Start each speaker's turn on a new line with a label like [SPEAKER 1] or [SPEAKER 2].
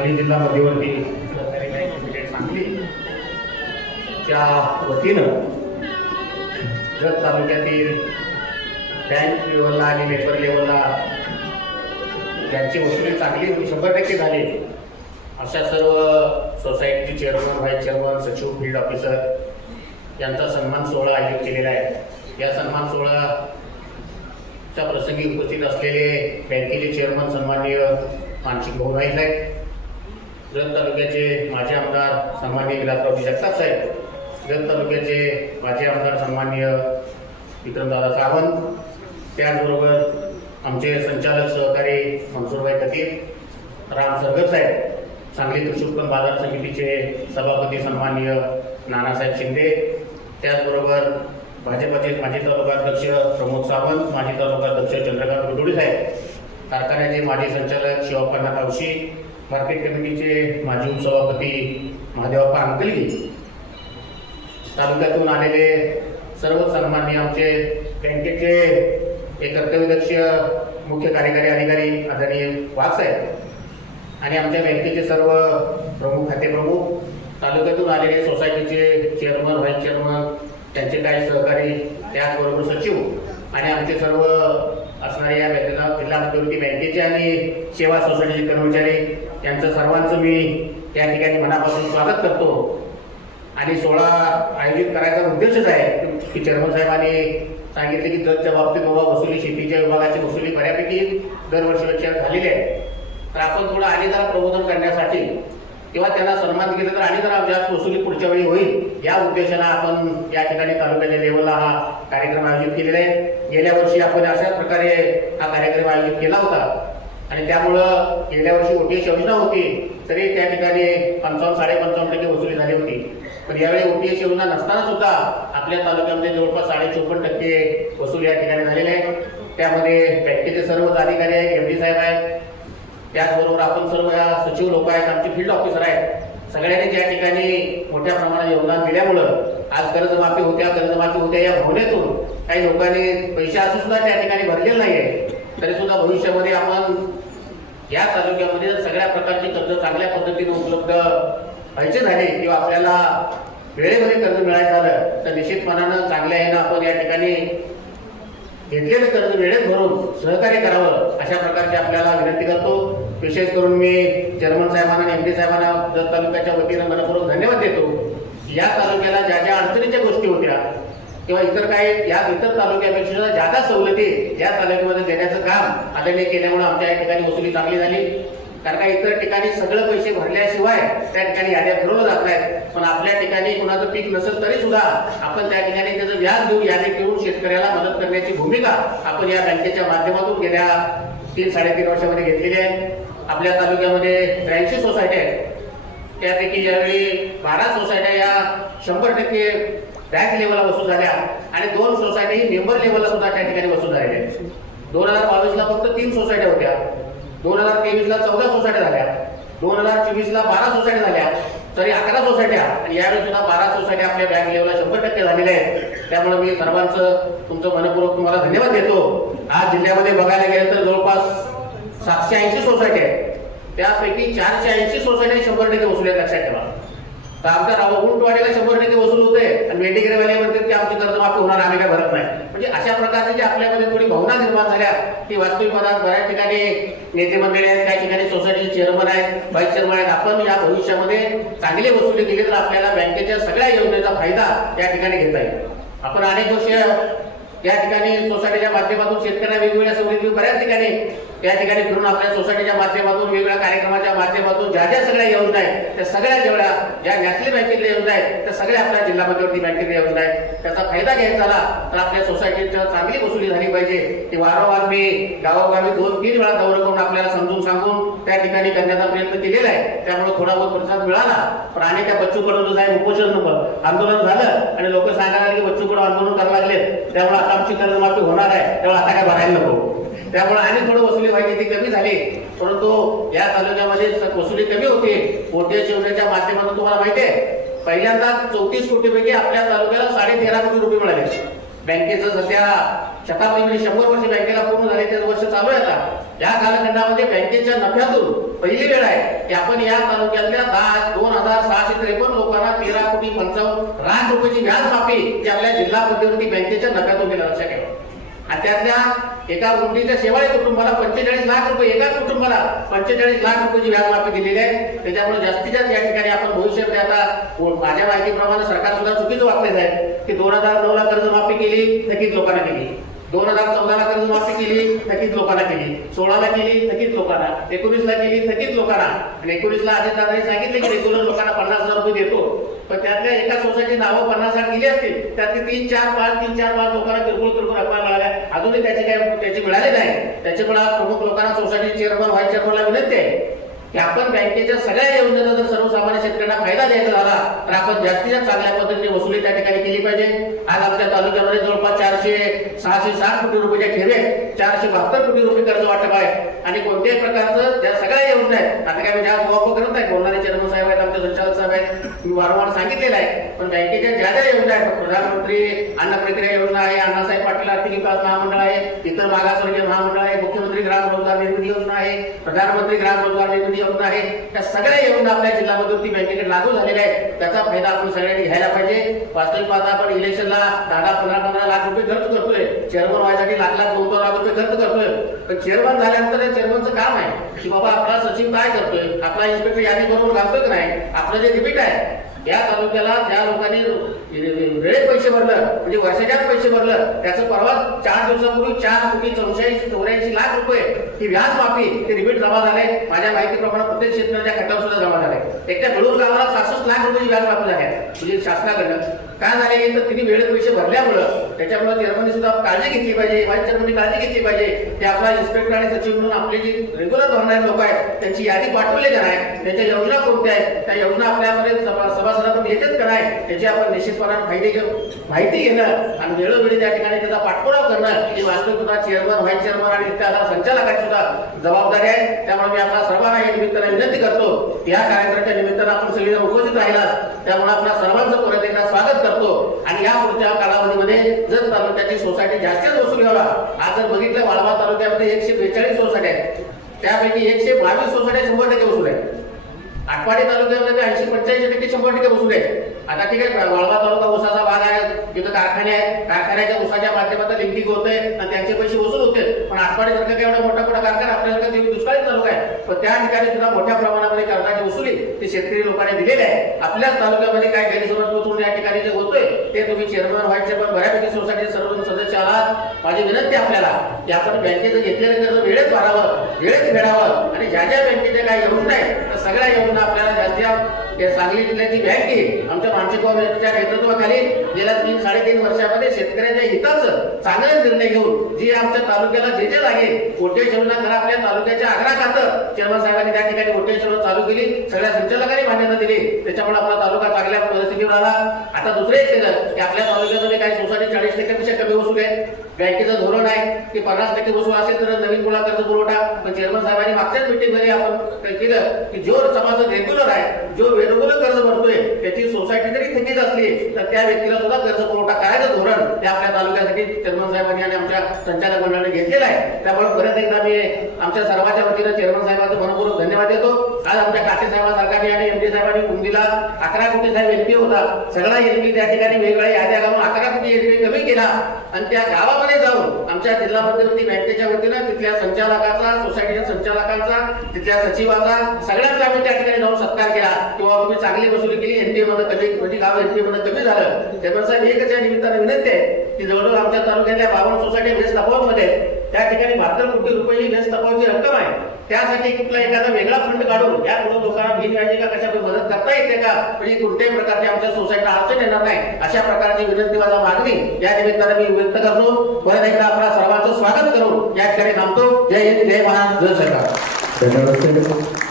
[SPEAKER 1] सांगली जिल्हा मध्यवर्ती सहकारी बँक लिमिटेड सांगली च्या वतीनं जत तालुक्यातील बँक लेवलला आणि पेपर लेवलला ज्यांची वसुली चांगली होती शंभर टक्के झाली. अशा सर्व सोसायटीचे चेअरमन व्हाईस चेअरमन सचिव फील्ड ऑफिसर यांचा सन्मान सोहळा आयोजित केलेला आहे. या सन्मान सोहळ्याच्या प्रसंगी उपस्थित असलेले बँकेचे चेअरमन सन्माननीय मानसिक भाऊ नाईक आहेत जत तालुक्याचे माजी आमदार सन्माननीय विलासराव जगताप साहेब जत तालुक्याचे माजी आमदार सन्माननीय विक्रमदादा सावंत त्याचबरोबर आमचे संचालक सहकारी मनसूरभाई कतीर राम सरगर साहेब सांगली कृषी उत्पन्न बाजार समितीचे सभापती सन्माननीय नानासाहेब शिंदे त्याचबरोबर भाजपाचे माजी तालुकाध्यक्ष प्रमोद सावंत माजी तालुकाध्यक्ष चंद्रकांत गुडुडी साहेब कारखान्याचे माजी संचालक शिवप्पा कावशी मार्केट कमिटीचे माजी उपसभापती महादेवप्पा अंकली तालुक्यातून आलेले सर्व सन्माननीय आमचे बँकेचे एक कर्तव्यदक्ष मुख्य कार्यकारी अधिकारी आदरणीय वाघ साहेब आणि आमच्या बँकेचे सर्व प्रमुख खाते प्रमुख तालुक्यातून आलेले सोसायटीचे चेअरमन व्हाईस चेअरमन त्यांचे काही सहकारी त्याचबरोबर सचिव आणि आमचे सर्व असणारे या बँकेला जिल्हा मध्यवर्ती बँकेचे आणि सेवा सोसायटीचे कर्मचारी त्यांचं सर्वांचं मी त्या ठिकाणी मनापासून स्वागत करतो. आणि सोहळा आयोजित करायचा उद्देशच आहे. की चेअरमन साहेबांनी सांगितले की दरच्या बाबतीत बाबा वसुली शेतीच्या विभागाची वसुली बऱ्यापैकी दरवर्षीपेक्षा झालेली आहे. तर आपण थोडं आणि जरा प्रबोधन करण्यासाठी किंवा त्यांना सन्मान केलं तर आणि जरा जास्त वसुली पुढच्या वेळी होईल. या उद्देशानं आपण या ठिकाणी तालुक्याच्या लेवलला हा कार्यक्रम आयोजित केलेला आहे. गेल्या वर्षी आपण अशाच प्रकारे हा कार्यक्रम आयोजित केला होता. आणि त्यामुळं गेल्या वर्षी ओटीएस योजना होती तरी त्या ठिकाणी पंचावन्न साडेपंचावन्न टक्के वसुली झाली होती. पण यावेळी ओटीएस योजना नसताना सुद्धा आपल्या तालुक्यामध्ये जवळपास साडे चोपन्न टक्के वसूल या ठिकाणी झालेले आहे त्यामध्ये बँकेचे सर्वच अधिकारी आहेत एम डी साहेब आहेत. त्याचबरोबर आपण सर्व या सचिव लोक आहेत आमचे फील्ड ऑफिसर आहेत. सगळ्यांनी ज्या ठिकाणी मोठ्या प्रमाणात योगदान दिल्यामुळं आज कर्जमाफी होत्या कर्जमाफी होत्या या भावनेतून काही लोकांनी पैसे असून सुद्धा त्या ठिकाणी भरलेले नाही आहे तरी सुद्धा भविष्यामध्ये आपण या तालुक्यामध्ये जर सगळ्या प्रकारची कर्ज चांगल्या पद्धतीने उपलब्ध व्हायचे झाले किंवा आपल्याला वेळेमध्ये कर्ज मिळायचं झालं तर निश्चितपणानं चांगल्या येणं आपण या ठिकाणी घेतलेलं कर्ज वेळेत भरून सहकार्य करावं अशा प्रकारची आपल्याला विनंती करतो. विशेष करून मी चेअरमन साहेबांना एम डी साहेबांना जत तालुक्याच्या वतीनं मनपूर्वक धन्यवाद देतो. या तालुक्याला ज्या ज्या अडचणीच्या गोष्टी होत्या किंवा इतर काही या इतर तालुक्यापेक्षा जादा सवलती या तालुक्यामध्ये देण्याचं काम आदरणीय केल्यामुळे आमच्या या ठिकाणी वसुली चांगली झाली. कारण का इतर ठिकाणी सगळं पैसे भरल्याशिवाय त्या ठिकाणी याद्या भरवलं जात आहेत पण आपल्या ठिकाणी कुणाचं पीक नसेल तरी सुद्धा आपण त्या ठिकाणी त्याचं व्याज देऊन यादी घेऊन शेतकऱ्याला मदत करण्याची भूमिका आपण या बँकेच्या माध्यमातून गेल्या तीन साडेतीन वर्षामध्ये घेतलेली आहे. आपल्या तालुक्यामध्ये त्र्याऐंशी सोसायटी आहेत त्यापैकी यावेळी बारा सोसायट्या या शंभर टक्के बँक लेवलला वसूल झाल्या आणि दोन सोसायटी मेंबर लेवलला सुद्धा त्या ठिकाणी वसूल झालेल्या आहेत. दोन हजार बावीसला फक्त तीन सोसायट्या होत्या. दोन हजार तेवीसला चौदा सोसायट्या झाल्या. दोन हजार चोवीसला बारा सोसायट्या झाल्या. तरी अकरा सोसायट्या आणि यावेळी सुद्धा बारा सोसायट्या आपल्या बँक लेवलला शंभर टक्के झालेल्या आहेत. त्यामुळे मी सर्वांचं तुमचं मनपूर्वक तुम्हाला धन्यवाद देतो. आज जिल्ह्यामध्ये बघायला गेलं तर जवळपास सातशे ऐंशी सोसायटी आहेत. त्यापैकी चारशे ऐंशी सोसायटी शंभर टक्के वसुल्या लक्षात ठेवा. तर आमच्या रावगुंटवाडीला शंभर टक्के वसूल होते आणि मेंढीगिरीवाले म्हणतात की आमची कर्जमाफी होणार आम्ही काय भरत नाही. म्हणजे अशा प्रकारची जी आपल्यामध्ये थोडी भावना निर्माण झाल्या की वास्तविक मनात बऱ्याच ठिकाणी नेते मंडळी आहेत काही ठिकाणी सोसायटीचे चेअरमन आहेत व्हाईस चेअरमन आहेत. आपण या भविष्यामध्ये चांगली वसुली केली तर आपल्याला बँकेच्या सगळ्या योजनेचा फायदा या ठिकाणी घेता येईल. आपण अनेक वर्ष या ठिकाणी सोसायटीच्या माध्यमातून शेतकऱ्यांना वेगवेगळ्या सवलती बऱ्याच ठिकाणी या ठिकाणी फिरून आपल्या सोसायटीच्या माध्यमातून वेगवेगळ्या कार्यक्रमाच्या माध्यमातून ज्या ज्या सगळ्या योजना आहेत त्या सगळ्या जेवढ्या ज्या नॅशनल बँकेतल्या योजना आहेत त्या सगळ्या आपल्या जिल्हा मध्यवर्ती बँकेतल्या योजना आहेत त्याचा फायदा घ्यायचा झाला तर आपल्या सोसायटीच्या चांगली वसुली झाली पाहिजे. की वारंवार मी गावोगावी दोन तीन वेळा दौरा करून आपल्याला समजून सांगून त्या ठिकाणी करण्याचा प्रयत्न केलेला आहे. त्यामुळे थोडा बहुत प्रतिसाद मिळाला पण आणि त्या बच्चू कडू साहेब उपोषण आंदोलन झालं आणि लोक सांगायला लागले की बच्चू कडू आंदोलन करायला लागले त्यामुळे आता आमची कर्जमाफी होणार आहे त्यामुळे आता काय भरायला नको. त्यामुळे आणि थोडं वसुली व्हायची ती कमी झाली. परंतु या तालुक्यामध्ये वसुली कमी होती. मोठ्या शिवण्याच्या माध्यमातून तुम्हाला माहिती आहे. पहिल्यांदा चौतीस कोटीपैकी आपल्या तालुक्याला साडे तेरा कोटी रुपये मिळाले. बँकेचं सध्या शताब्दी म्हणजे शंभर वर्ष बँकेला पूर्ण झाले ते वर्ष चालू आहे आता. या कालखंडामध्ये बँकेच्या नफ्यातून पहिली वेळ आहे की आपण या तालुक्यातल्या दहा दोन हजार सहाशे त्रेपन्न लोकांना तेरा कोटी पंचावन्न लाख रुपयाची व्याज माफी जी आपल्या जिल्हा मध्यवर्ती बँकेच्या नफ्यातून दिल्या लक्षात ठेवा आणि त्यातल्या एका गुंडीच्या शेवाळी कुटुंबाला पंचेचाळीस लाख रुपये एकाच कुटुंबाला. पंचेचाळीस लाख रुपयाची व्याज माफी दिलेली आहे त्याच्यामुळे जास्तीत जास्त या ठिकाणी आपण भविष्यात आता माझ्या माहितीप्रमाणे सरकार सुद्धा चुकीचं वागलेलं आहे की दोन हजार नऊ ला कर्जमाफी केली नक्कीच लोकांना केली. दोन हजार चौदाला कर्जमाफी केली थकीत लोकांना केली. सोळाला केली थकीत लोकांना. एकोणीसला केली थकीत लोकांना. आणि एकोणीसला अजितदादांनी सांगितले की रेग्युलर लोकांना पन्नास हजार रुपये देतो. पण त्यातल्या एका सोसायटी नावं पन्नास हजार गेली असतील त्यातली तीन चार पाच तीन चार पाच लोकांना किरकोळ किरकोळ रक्कम मिळाल्या अजूनही त्याची काय त्याची मिळाली नाही. त्याचे आज प्रमुख लोकांना सोसायटी चेअरमन व्हाईस चेअरमनला विनंती आहे. की आपण बँकेच्या सगळ्या योजनेचा जर सर्वसामान्य शेतकऱ्यांना फायदा द्यायचा झाला तर आपण जास्तीत जास्त चांगल्या पद्धतीने वसुली त्या ठिकाणी केली पाहिजे. आज आमच्या तालुक्यामध्ये जवळपास चारशे सहाशे साठ कोटी रुपयाच्या ठेवे चारशे बहात्तर कोटी रुपये कर्ज वाटप आहे. आणि कोणत्याही प्रकारचं त्या सगळ्या योजना आहेत. आता काय ज्या आज करत आहे बोलणारे चेअरमन साहेब आहेत आमचे संचालक साहेब आहेत मी वारंवार सांगितलेलं आहे. पण बँकेच्या ज्या ज्या योजना आहेत प्रधानमंत्री अन्न प्रक्रिया योजना आहे अण्णासाहेब पाटील आर्थिक विकास महामंडळ आहे इतर मागासवर्गीय महामंडळ आहे मुख्यमंत्री ग्राम रोजगार निर्मिती योजना आहे प्रधानमंत्री ग्राम रोजगार निर्मिती योजना आहे त्या सगळ्या योजना आपल्या जिल्हा मध्यवर्ती बँकेकडे लागू झालेल्या आहेत. त्याचा फायदा आपण सगळ्यांनी घ्यायला पाहिजे. वास्तविक पाहता आपण इलेक्शनला दहा पंधरा पंधरा लाख रुपये खर्च करतोय. चेअरमन व्हायसाठी लाख लाख दोन दोन लाख रुपये खर्च करतोय. पण चेअरमन झाल्यानंतर चेअरमनचं काम आहे की बाबा आपला सचिव काय करतोय? आपला इन्स्पेक्टर यादी बरोबर घालतोय की नाही? आपलं जे रिपीट आहे या तालुक्याला ज्या लोकांनी वेळेत पैसे भरलं म्हणजे वर्षाच्या पैसे भरलं त्याचं परवा चार दिवसापूर्वी चार कोटी चौशे चौऱ्याऐंशी लाख रुपये ही व्याज माफी ते रिपीट जमा झाले. माझ्या माहितीप्रमाणे प्रत्येक शेतकऱ्याच्या खात्यावर सुद्धा जमा झाले. एकट्या बेळूर गावाला सहासष्ट लाख रुपये व्याज माफी झाली. आहे. म्हणजे शासनाकडनं. काय झाले? तर तिने वेळेत पैसे भरल्यामुळं त्याच्यामुळे चेअरमनने सुद्धा काळजी घेतली पाहिजे व्हाईस चेअरमनने काळजी घेतली पाहिजे. ते आपला इन्स्पेक्टर आणि सचिव म्हणून आपले जे रेग्युलर भरणारे लोक आहेत त्यांची यादी पाठवली आहे. नाही त्यांच्या योजना कोणत्या आहेत? त्या योजना आपल्यामध्ये सभा- सभासदांमध्ये येतात का नाही त्याची आपण निश्चितपणाने माहिती घेऊ. माहिती घेणं आणि वेळोवेळी त्या ठिकाणी त्याचा पाठपुरावा करणं ही वास्तविकता चेअरमन व्हाईस चेअरमन आणि त्या संचालकाची सुद्धा जबाबदारी आहे. त्यामुळे मी आपल्या सर्वांना या निमित्ताने विनंती करतो या कार्यक्रमाच्या निमित्तानं आपण सगळेजण उपस्थित राहिला त्यामुळे आपल्या सर्वांचं परत एकदा स्वागत करतो. आणि या पुढच्या कालावधीमध्ये जर तालुक्याची सोसायटी जास्तीच वसूल घ्यावा आज जर बघितलं वाळवा तालुक्यामध्ये एकशे बेचाळीस सोसायटी आहेत. त्यापैकी एकशे बावीस सोसायट्या शंभर टक्के वसूल आहेत. आठवाडी तालुक्यामध्ये ऐंशी पंच्याऐंशी टक्के शंभर टक्के बसून आहे आता ठीक आहे वाळवा तालुका उसाचा भाग आहे तिथं कारखाने आहेत. कारखान्याच्या उसाच्या माध्यमातून लिंकिंग होते आणि त्यांचे पैसे वसूल होते पण आठवाडी सारखं काही एवढा मोठा मोठा कारखाना आपल्यासारखं ते दुष्काळी तालुका आहे. पण त्या ठिकाणी सुद्धा मोठ्या प्रमाणामध्ये कर्जाची वसुली ते शेतकरी लोकांनी दिलेले आहे. आपल्याच तालुक्यामध्ये काय गैरसमज बसून या ठिकाणी जे होतोय ते तुम्ही चेअरमन व्हाईस चेअरमन बऱ्यापैकी सोसायटी सर्व सदस्य आहात. माझी विनंती आपल्याला की आपण बँकेचं घेतलेलं कर्ज वेळेत भरावं वेळेत फेडावं. आणि ज्या ज्या बँकेच्या काय योजना आहेत त्या सगळ्या योजना ते सांगली जिल्ह्याची बँक ही आमच्या मानसिकच्या नेतृत्वाखाली गेल्या तीन साडेतीन वर्षामध्ये शेतकऱ्याच्या हिताचं चांगले निर्णय घेऊन जी आमच्या तालुक्याला जे जे लागेल कोटेश योजना करा आपल्या तालुक्याच्या आग्रा खातं चेअरमन साहेबांनी त्या ठिकाणी कोटेश योजना चालू केली सगळ्या संचालकांनी मान्यता दिली त्याच्यामुळे आपला तालुका चांगल्या मिळाला. आता दुसरे एक केलं की आपल्या तालुक्यामध्ये काही सोसायटी चाळीस टक्क्यापेक्षा कमी वसूल आहे बँकेचं धोरण आहे की पन्नास टक्के वसूल असेल तर नवीन कोणा कर्ज पुरवठा. पण चेअरमन साहेबांनी मागच्याच मिटिंगमध्ये आपण केलं की जो समाज रेग्युलर आहे जो रेग्युलर कर्ज भरतोय त्याची सोसायटी जरी थकीत असली तर त्या व्यक्तीला सुद्धा कर्ज पुरवठा करायचं धोरण ते आपल्या तालुक्यासाठी चेअरमन साहेबांनी आणि आमच्या संचालक मंडळाने घेतलेला आहे. त्यामुळे परत एकदा मी आमच्या सर्वांच्या वतीनं चेअरमन साहेबांचं मनपूर्वक धन्यवाद देतो. आज आमच्या काटे साहेबांसारखाने आणि एमडी साहेबांनी कुंडीला अकरा कोटी साहेब एलपी होता. सगळा एलपी त्या ठिकाणी वेगवेगळ्या याद्या घालून अकरा कोटी एलपी कमी केला. आणि त्या गावामध्ये जाऊन आमच्या जिल्हा मध्यवर्ती बँकेच्या वतीनं तिथल्या संचालकाचा सोसायटीच्या संचालकांचा तिथल्या सचिवाचा सगळ्यांचा आम्ही त्या ठिकाणी जाऊन सत्कार केला. किंवा तुम्ही चांगली वसुली केली. एनपीए मध्ये कमी म्हणजे गाव एनपीए मध्ये कमी झालं. त्यामुळे साहेब एकच या निमित्तानं विनंती आहे की जवळजवळ आमच्या तालुक्यातल्या बावन सोसायटी वेस्टमध्ये त्या ठिकाणी बहात्तर कोटी रुपये वेस्ट तफावतची रक्कम आहे. त्यासाठी कुठला एखादा वेगळा फंड काढून या पुढे लोकांना बिल का कशा मदत करता येते का? म्हणजे कोणत्याही प्रकारची आमच्या सोसायटीला अडचण येणार नाही. अशा प्रकारची विनंती माझा मागणी. या निमित्ताने मी व्यक्त करतो. परत एकदा आपल्या सर्वांचं स्वागत करून या ठिकाणी थांबतो. जय हिंद जय महाराज जय सरकार.
[SPEAKER 2] धन्यवाद